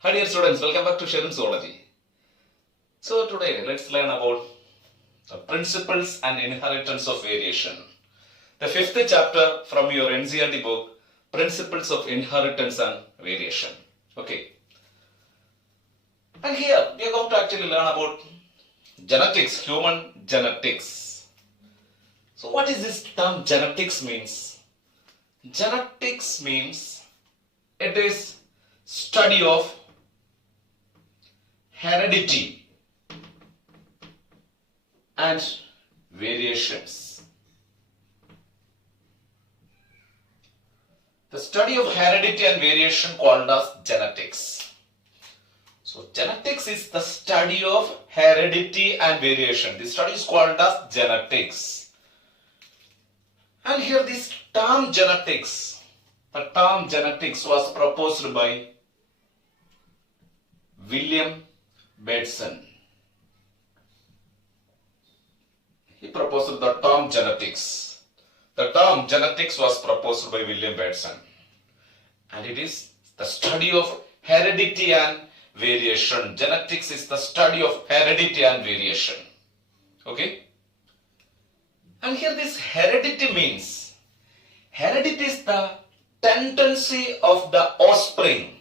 Hi dear students, welcome back to Sharing Zoology. So today let's learn about the principles and inheritance of variation. The fifth chapter from your NCERT book, Principles of Inheritance and Variation. Okay. And here we are going to actually learn about genetics, human genetics. So what is this term genetics means? Genetics means it is study of heredity and variations. The study of heredity and variation called as genetics. So genetics is the study of heredity and variation. This study is called as genetics. And here this term genetics, the term genetics was proposed by William Bateson. He proposed the term genetics. The term genetics was proposed by William Bateson. And it is the study of heredity and variation. Genetics is the study of heredity and variation. Okay? And here this heredity means, heredity is the tendency of the offspring.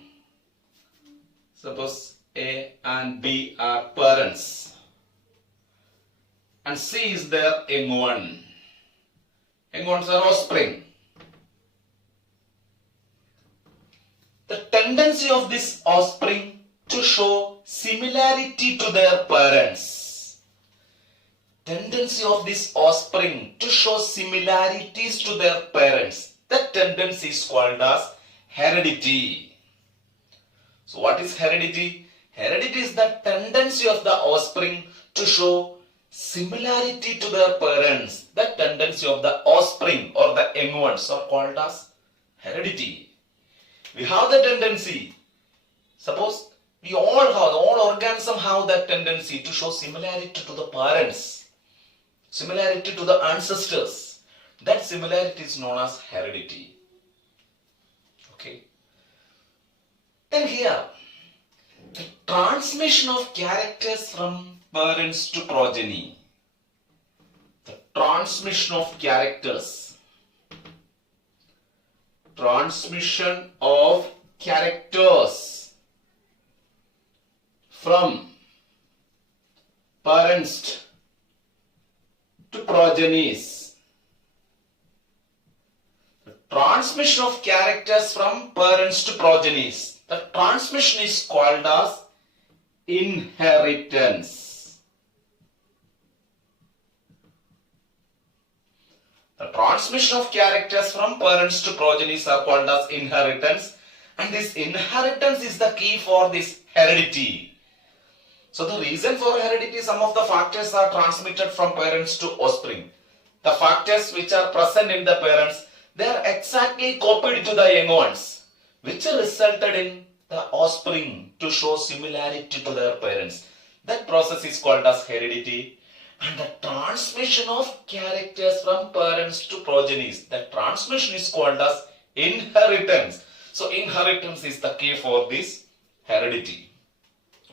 Suppose A and B are parents. And C is their young one. Young ones are offspring. The tendency of this offspring to show similarity to their parents. Tendency of this offspring to show similarities to their parents. That tendency is called as heredity. So what is heredity? Heredity is the tendency of the offspring to show similarity to their parents. That tendency of the offspring or the young ones are called as heredity. We have the tendency. Suppose we all organisms have that tendency to show similarity to the parents, similarity to the ancestors. That similarity is known as heredity. Okay. Then here, the transmission of characters from parents to progeny. The transmission of characters. Transmission of characters from parents to progenies. The transmission of characters from parents to progenies. The transmission is called as inheritance. The transmission of characters from parents to progenies are called as inheritance, and this inheritance is the key for this heredity. So the reason for heredity, some of the factors are transmitted from parents to offspring. The factors which are present in the parents, they are exactly copied to the young ones, which resulted in the offspring to show similarity to their parents. That process is called as heredity. And the transmission of characters from parents to progenies, that transmission is called as inheritance. So inheritance is the key for this heredity.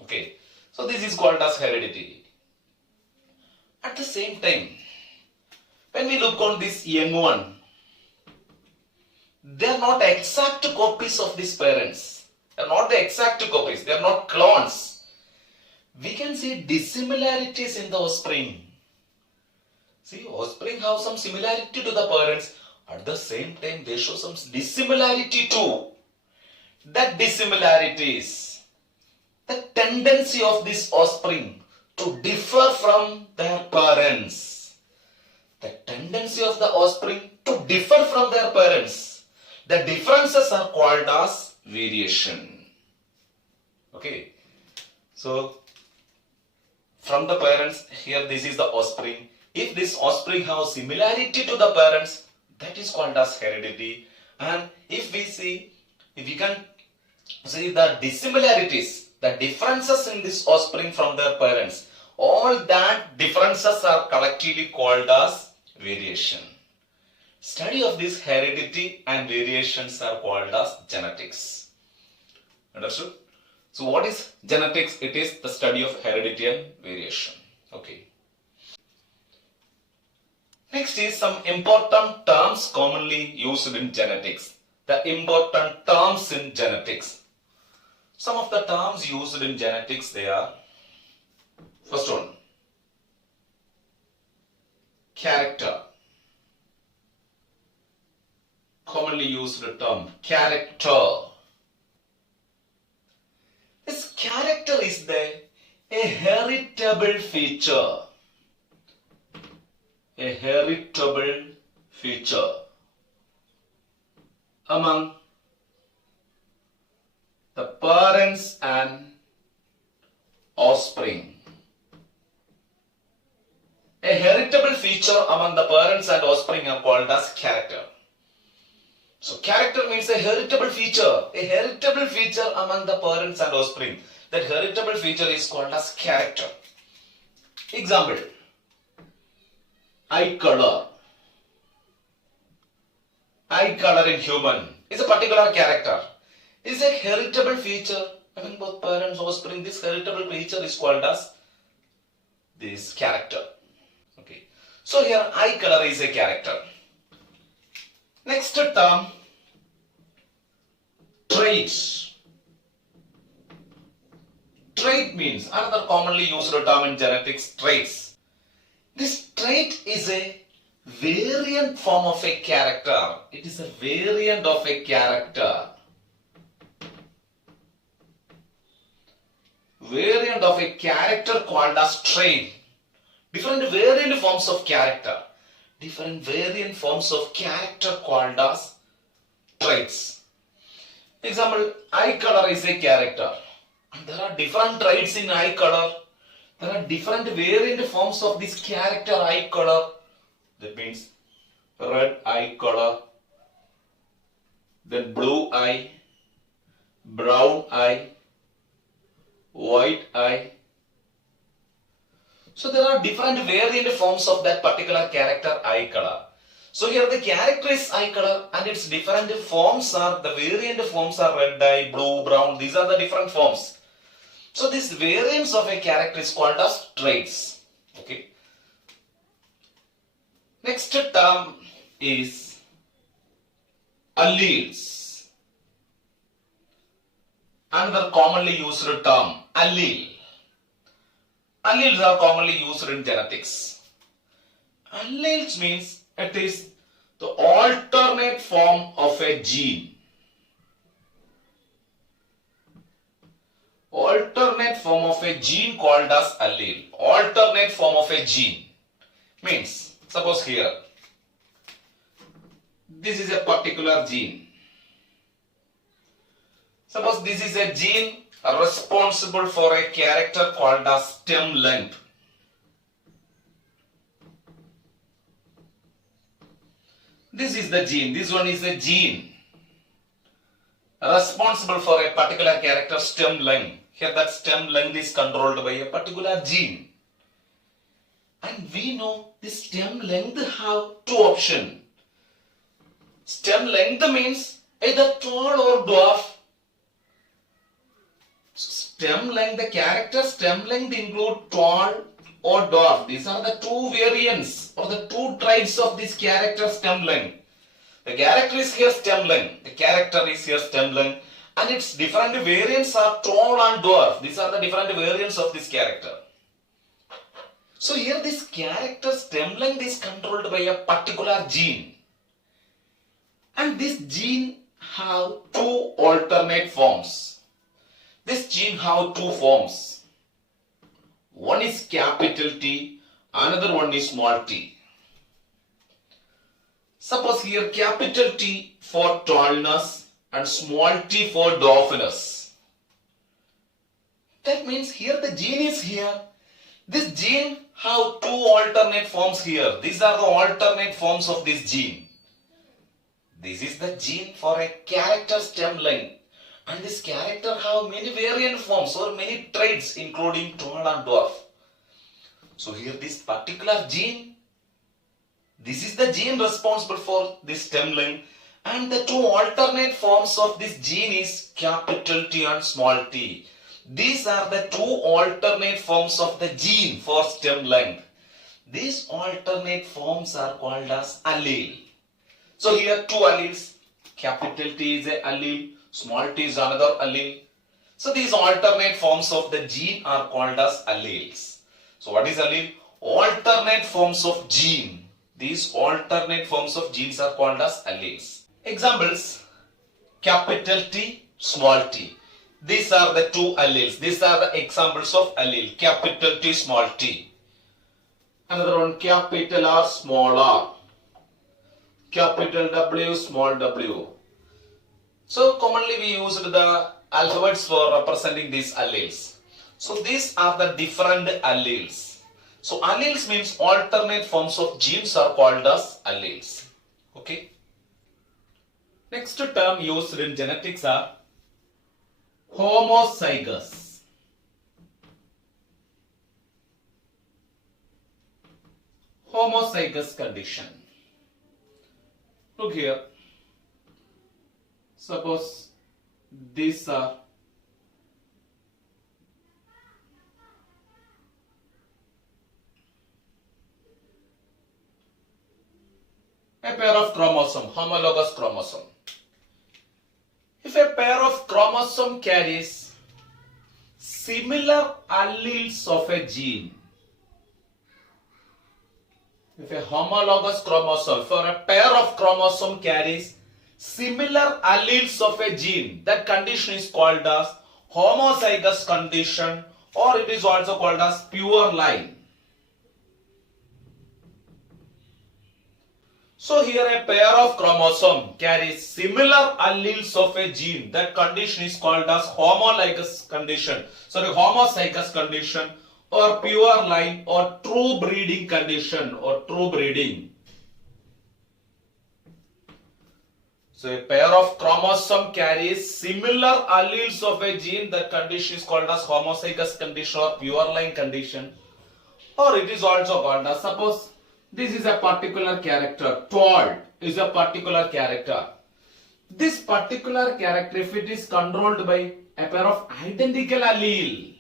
Okay. So this is called as heredity. At the same time, when we look on this young one, they are not exact copies of these parents. They are not the exact copies. They are not clones. We can see dissimilarities in the offspring. See, offspring have some similarity to the parents. At the same time, they show some dissimilarity too. That dissimilarities, the tendency of this offspring to differ from their parents. The tendency of the offspring to differ from their parents. The differences are called as variation. Okay. So, from the parents, here this is the offspring. If this offspring have similarity to the parents, that is called as heredity. And if we can see the dissimilarities, the differences in this offspring from their parents, all that differences are collectively called as variation. Study of this heredity and variations are called as genetics. Understood? So what is genetics? It is the study of heredity and variation. Okay. Next is some important terms commonly used in genetics. The important terms in genetics. Some of the terms used in genetics, they are, first one, character. Commonly used term, character. This character is a heritable feature. A heritable feature among the parents and offspring. A heritable feature among the parents and offspring are called as character. So character means a heritable feature. A heritable feature among the parents and offspring. That heritable feature is called as character. Example, eye color. Eye color in human is a particular character. It is a heritable feature among both parents and offspring. This heritable feature is called as this character. Okay. So here eye color is a character. Next term, traits. Trait means another commonly used term in genetics, traits. This trait is a variant form of a character. It is a variant of a character. Variant of a character called as trait. Different variant forms of character. Different variant forms of character called as traits. Example, eye color is a character. And there are different traits in eye color. There are different variant forms of this character eye color. That means red eye color, then blue eye, brown eye, white eye. So there are different variant forms of that particular character eye color. So here the character is eye color and its different forms are, the variant forms are red eye, blue, brown. These are the different forms. So these variants of a character is called as traits. Okay. Next term is alleles. Another commonly used term, allele. Alleles are commonly used in genetics. Alleles means it is the alternate form of a gene. Alternate form of a gene called as allele. Alternate form of a gene means, suppose here, this is a particular gene. Suppose this is a gene responsible for a character called as stem length. This is the gene. This one is a gene responsible for a particular character stem length. Here that stem length is controlled by a particular gene. And we know this stem length have two options. Stem length means either tall or dwarf. Stem length, the character stem length include tall or dwarf. These are the two variants or the two traits of this character stem length. The character is here stem length. The character is here stem length. And its different variants are tall and dwarf. These are the different variants of this character. So here this character stem length is controlled by a particular gene. And this gene have two alternate forms. This gene have two forms. One is capital T, another one is small t. Suppose here capital T for tallness and small t for dwarfness. That means here the gene is here. This gene have two alternate forms here. These are the alternate forms of this gene. This is the gene for a character stem length. And this character have many variant forms or many traits including tall and dwarf. So here this particular gene, this is the gene responsible for this stem length, and the two alternate forms of this gene is capital T and small t. These are the two alternate forms of the gene for stem length. These alternate forms are called as allele. So here two alleles, capital T is a allele, small t is another allele. So these alternate forms of the gene are called as alleles. So what is allele? Alternate forms of gene. These alternate forms of genes are called as alleles. Examples, capital T, small t. These are the two alleles. These are the examples of allele, capital T, small t. Another one, capital R, small r. Capital W, small w. So commonly we used the alphabets for representing these alleles. So these are the different alleles. So alleles means alternate forms of genes are called as alleles. Okay. Next term used in genetics are homozygous. Homozygous condition. Look here. Suppose these are a pair of chromosome, homologous chromosome. If a pair of chromosome carries similar alleles of a gene, if a homologous chromosome for a pair of chromosome carries similar alleles of a gene, that condition is called as homozygous condition, or it is also called as pure line. So here a pair of chromosome carries similar alleles of a gene, that condition is called as homologous condition, homozygous condition, or pure line, or true breeding condition, or true breeding. So a pair of chromosome carries similar alleles of a gene, that condition is called as homozygous condition or pure line condition, or it is also called as, suppose this is a particular character, 12 is a particular character. This particular character, if it is controlled by a pair of identical allele,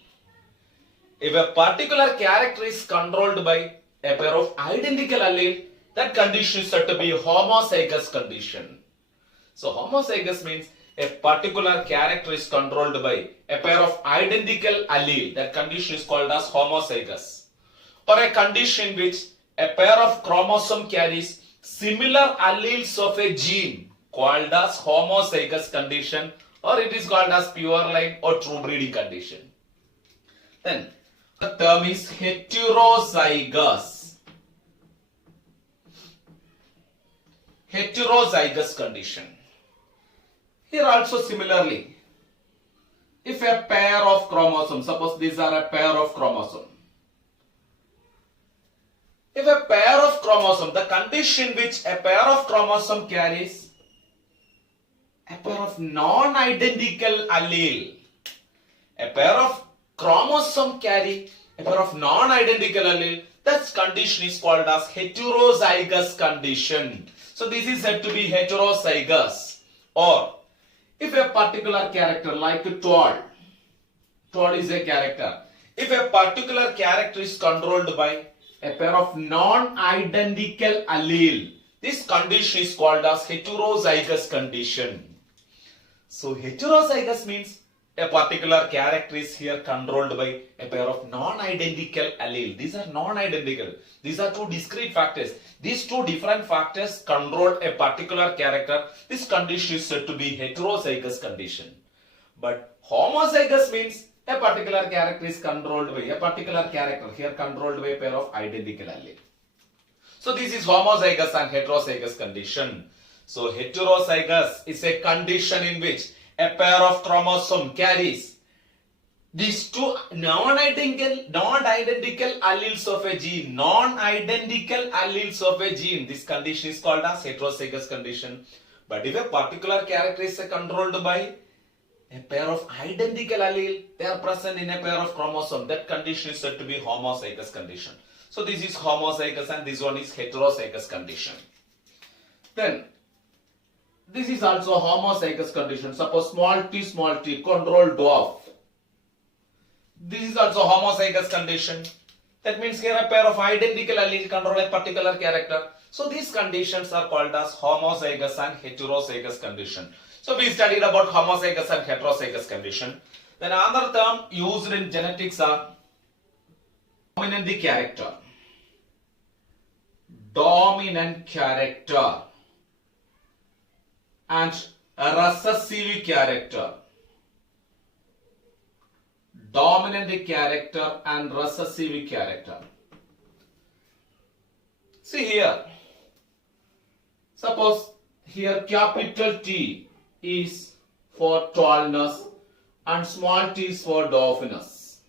if a particular character is controlled by a pair of identical allele, that condition is said to be homozygous condition. So homozygous means a particular character is controlled by a pair of identical allele, that condition is called as homozygous. Or a condition in which a pair of chromosome carries similar alleles of a gene, called as homozygous condition, or it is called as pure line or true breeding condition. Then the term is heterozygous. Heterozygous condition. Here also similarly, if a pair of chromosomes, suppose these are a pair of chromosomes. If a pair of chromosomes, the condition which a pair of chromosome carries a pair of non-identical allele, a pair of chromosome carry a pair of non-identical allele, that condition is called as heterozygous condition. So this is said to be heterozygous. Or if a particular character like 12 is a character, if a particular character is controlled by a pair of non-identical allele, this condition is called as heterozygous condition. So heterozygous means a particular character is here controlled by a pair of non-identical allele. These are non-identical. These are two discrete factors. These two different factors control a particular character. This condition is said to be heterozygous condition. But homozygous means a particular character is controlled by a particular character here controlled by a pair of identical allele. So this is homozygous and heterozygous condition. So heterozygous is a condition in which a pair of chromosome carries these two non-identical alleles of a gene. Non-identical alleles of a gene. This condition is called as heterozygous condition. But if a particular character is controlled by a pair of identical allele, they are present in a pair of chromosome, that condition is said to be homozygous condition. So this is homozygous and this one is heterozygous condition. Then this is also homozygous condition. Suppose small t control dwarf. This is also homozygous condition. That means here a pair of identical allele control a particular character. So these conditions are called as homozygous and heterozygous condition. So we studied about homozygous and heterozygous condition. Then another term used in genetics are dominant character. Dominant character and recessive character. Dominant character and recessive character. See here. Suppose here capital T is for tallness and small t is for dwarfness.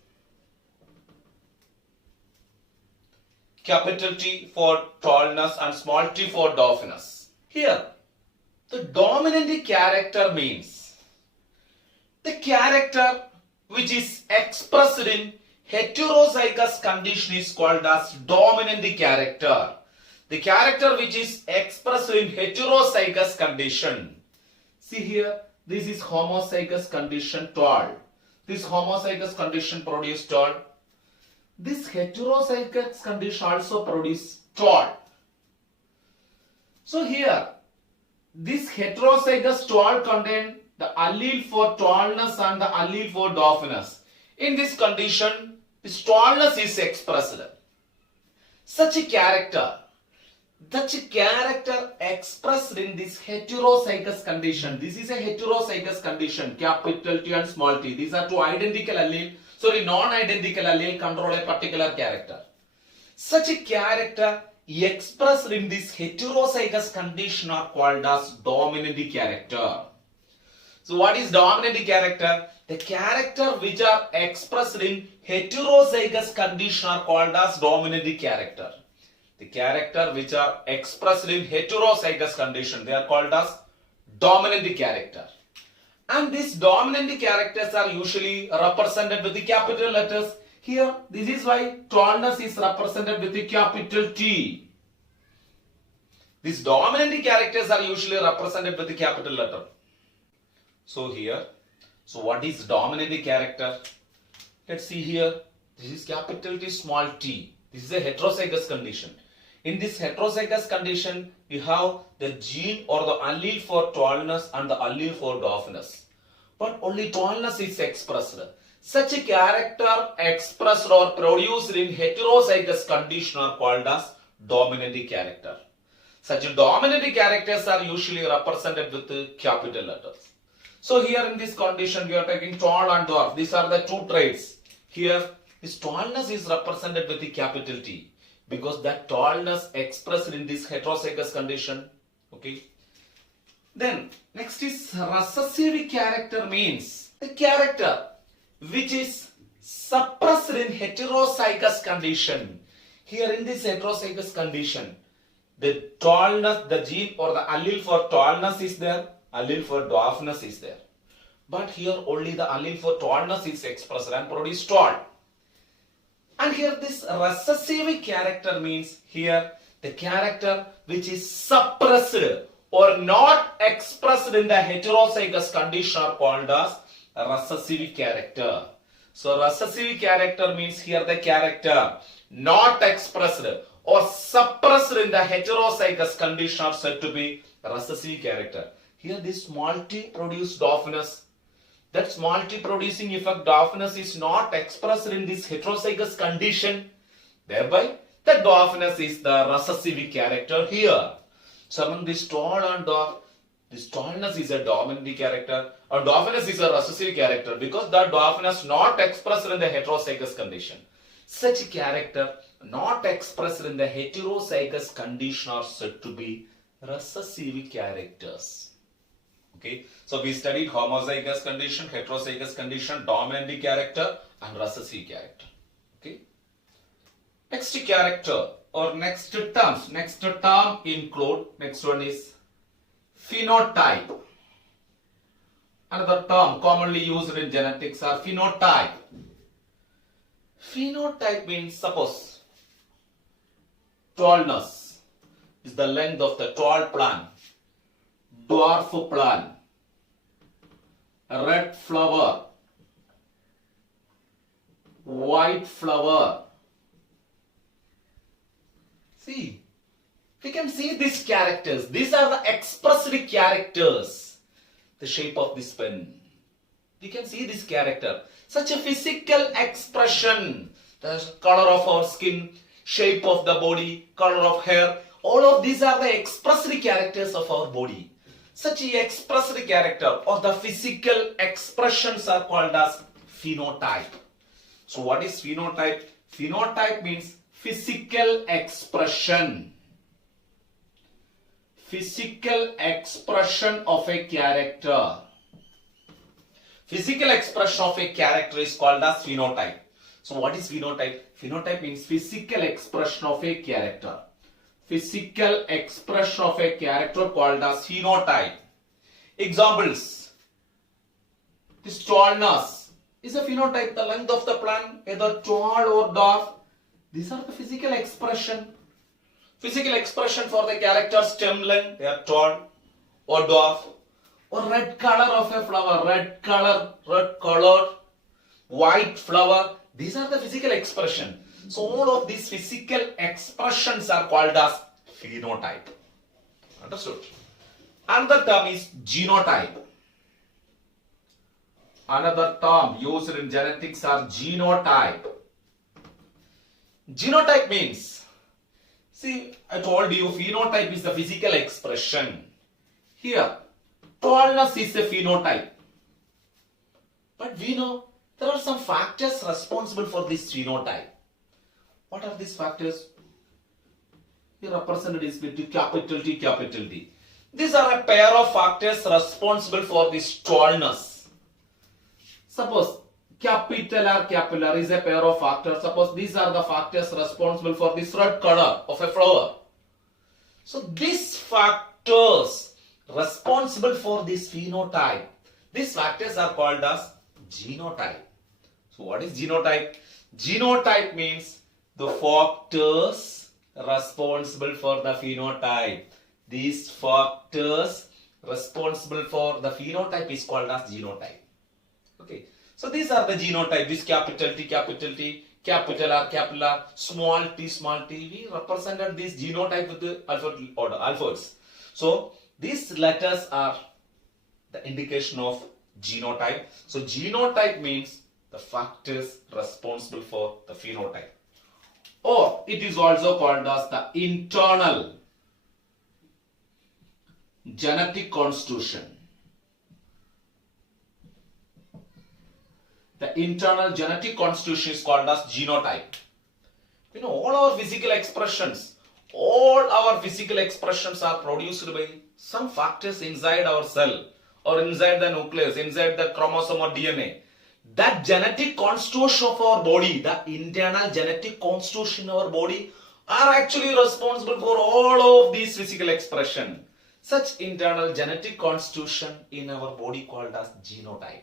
Capital T for tallness and small t for dwarfness. Here, the dominant character means the character which is expressed in heterozygous condition is called as dominant character. The character which is expressed in heterozygous condition. See here, this is homozygous condition tall. This homozygous condition produce tall. This heterozygous condition also produce tall. So here, this heterozygous tall contain the allele for tallness and the allele for dwarfness. In this condition, this tallness is expressed. Such a character expressed in this heterozygous condition. This is a heterozygous condition, capital T and small t. These are two identical allele, non-identical allele control a particular character. Such a character expressed in this heterozygous condition are called as dominant character. So what is dominant character? The character which are expressed in heterozygous condition are called as dominant character. The character which are expressed in heterozygous condition, they are called as dominant character. And these dominant characters are usually represented with the capital letters. Here, this is why tallness is represented with the capital T. These dominant characters are usually represented with the capital letter. So here, what is dominant character? Let's see here. This is capital T, small t. This is a heterozygous condition. In this heterozygous condition, we have the gene or the allele for tallness and the allele for dwarfness. But only tallness is expressed. Such a character expressed or produced in heterozygous condition are called as dominant character. Such dominant characters are usually represented with the capital letters. So here in this condition, we are taking tall and dwarf. These are the two traits. Here, this tallness is represented with the capital T, because that tallness expressed in this heterozygous condition. Okay. Then next is recessive character, means the character which is suppressed in heterozygous condition. Here in this heterozygous condition, the tallness, the gene or the allele for tallness is there, allele for dwarfness is there. But here only the allele for tallness is expressed and produced tall. And here this recessive character means here the character which is suppressed or not expressed in the heterozygous condition are called as recessive character. So recessive character means here the character not expressed or suppressed in the heterozygous condition are said to be recessive character. Here this small t produce dwarfness. That small t producing effect dwarfness is not expressed in this heterozygous condition. Thereby, the dwarfness is the recessive character here. So among this tall and dwarf, this tallness is a dominant character and dwarfness is a recessive character because the dwarfness not expressed in the heterozygous condition. Such character not expressed in the heterozygous condition are said to be recessive characters. Okay, so we studied homozygous condition, heterozygous condition, dominant character and recessive character. Okay. Next character or next terms. Next term include, next one is phenotype. Another term commonly used in genetics are phenotype. Phenotype means, suppose tallness is the length of the tall plant, dwarf plant, red flower, white flower. See, we can see these characters. These are the expressed characters. The shape of this pen. We can see this character. Such a physical expression. The color of our skin, shape of the body, color of hair. All of these are the expressed characters of our body. Such a expressed character or the physical expressions are called as phenotype. So what is phenotype? Phenotype means physical expression. Physical expression of a character. Physical expression of a character is called as phenotype. So what is phenotype? Phenotype means physical expression of a character. Physical expression of a character called as phenotype. Examples. This tallness is a phenotype. The length of the plant, either tall or dwarf. These are the physical expression. Physical expression for the character stem length, they are tall or dwarf. Or red color of a flower, red colored, white flower. These are the physical expression. So all of these physical expressions are called as phenotype. Understood? Another term is genotype. Another term used in genetics are genotype. Genotype means, see, I told you phenotype is the physical expression. Here, tallness is a phenotype. But we know there are some factors responsible for this phenotype. What are these factors? Here represented is with capital T, capital T. These are a pair of factors responsible for this tallness. Suppose capital R, capillary is a pair of factors. Suppose these are the factors responsible for this red color of a flower. So these factors responsible for this phenotype, these factors are called as genotype. So what is genotype? Genotype means the factors responsible for the phenotype. These factors responsible for the phenotype is called as genotype. Okay. So these are the genotype. This capital T, capital R, small t. We represented this genotype with the alphabet order, alphabets. So these letters are the indication of genotype. So genotype means the factors responsible for the phenotype. Or it is also called as the internal genetic constitution. The internal genetic constitution is called as genotype. You know, all our physical expressions are produced by some factors inside our cell or inside the nucleus, inside the chromosome or DNA. That genetic constitution of our body, the internal genetic constitution of our body are actually responsible for all of these physical expression. Such internal genetic constitution in our body called as genotype.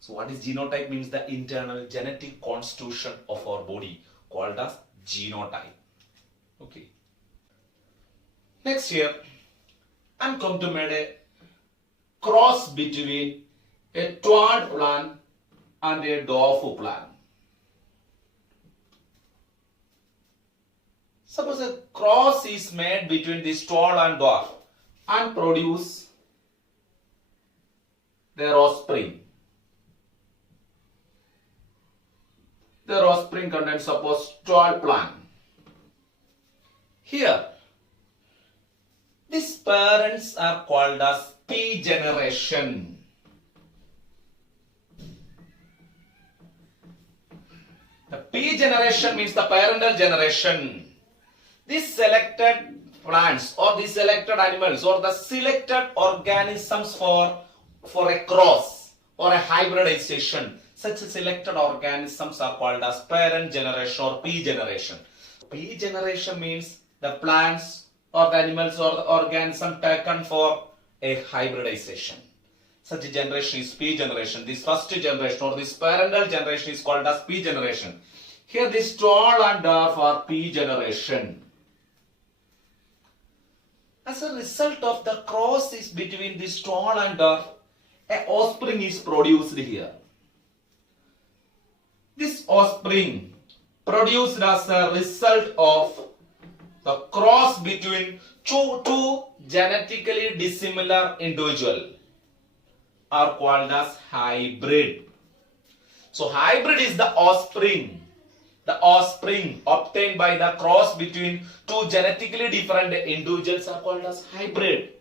So what is genotype? Means the internal genetic constitution of our body called as genotype. Okay. Next here, I'm going to make a cross between a tall plant and a dwarf plant. Suppose a cross is made between this tall and dwarf and produce their offspring. Their offspring contains suppose tall plant. Here, these parents are called as P generation. The P generation means the parental generation. These selected plants or the selected animals or the selected organisms for a cross or a hybridization, such selected organisms are called as parent generation or P generation. P generation means the plants or the animals or the organism taken for a hybridization. Such a generation is P generation. This first generation or this parental generation is called as P generation. Here this tall and dwarf are P generation. As a result of the cross is between this tall and dwarf, an offspring is produced here. This offspring produced as a result of the cross between two genetically dissimilar individuals are called as hybrid. So hybrid is the offspring obtained by the cross between two genetically different individuals are called as hybrid.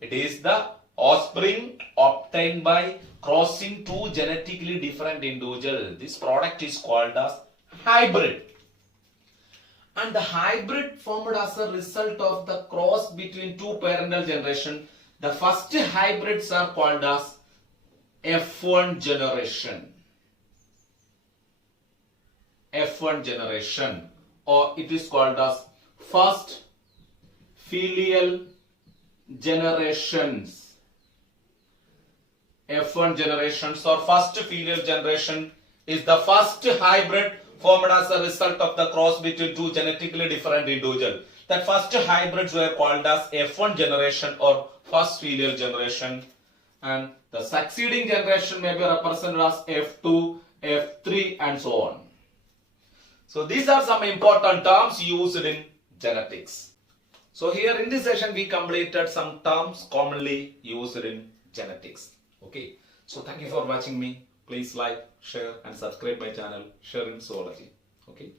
It is the offspring obtained by crossing two genetically different individuals. This product is called as hybrid. And the hybrid formed as a result of the cross between two parental generations. The first hybrids are called as F1 generation. F1 generation, or it is called as first filial generations. F1 generations or first filial generation is the first hybrid formed as a result of the cross between two genetically different individuals. That first hybrids were called as F1 generation or first filial generation, and the succeeding generation may be represented as F2, F3 and so on. So these are some important terms used in genetics. So here in this session we completed some terms commonly used in genetics. Okay. So thank you for watching me. Please like, share and subscribe my channel, Share in Zoology. Okay.